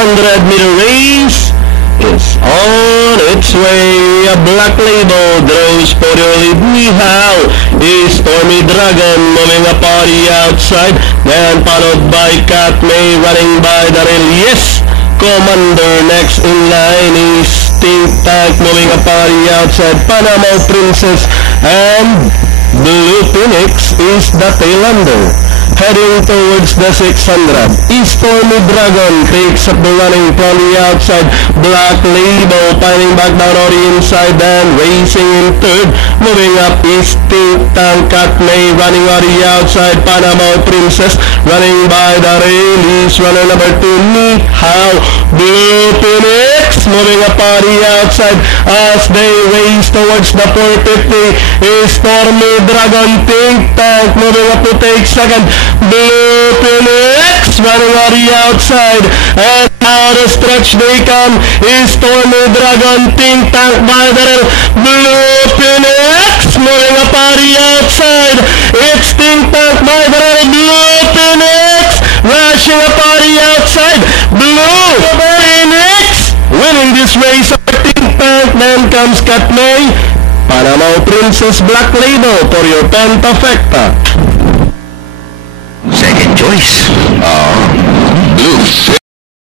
600-meter race is on its way. A Black Label draws for your lead. Nihal is Stormy Dragon moving up on the outside, then followed by Cat May running by the rail. Yes, Commander next in line is Think Tank moving up on the outside. Panama Princess and Blue Phoenix is the tail under. Heading towards the 600. Stormy Dragon takes up the running from the outside. Black Label piling back down on the inside and racing in third. Moving up is Think Tank. Cat May running on the outside. Panama Princess running by the rail is runner number 2. Nihal. Blue Phoenix moving up on the outside as they race towards the 450. Is Stormy Dragon. Think Tank moving up to take second. Blue Phoenix running on the outside, and out of stretch they come is Stormy Dragon. Think Tank by the rail. Blue Phoenix moving up on the outside. It's Think Tank by the rail. Blue Phoenix rushing up on the outside. Blue Phoenix winning this race. Think Tank, then comes Cat May. Panama Princess, Black Label for your pentafecta. Second choice. Blue.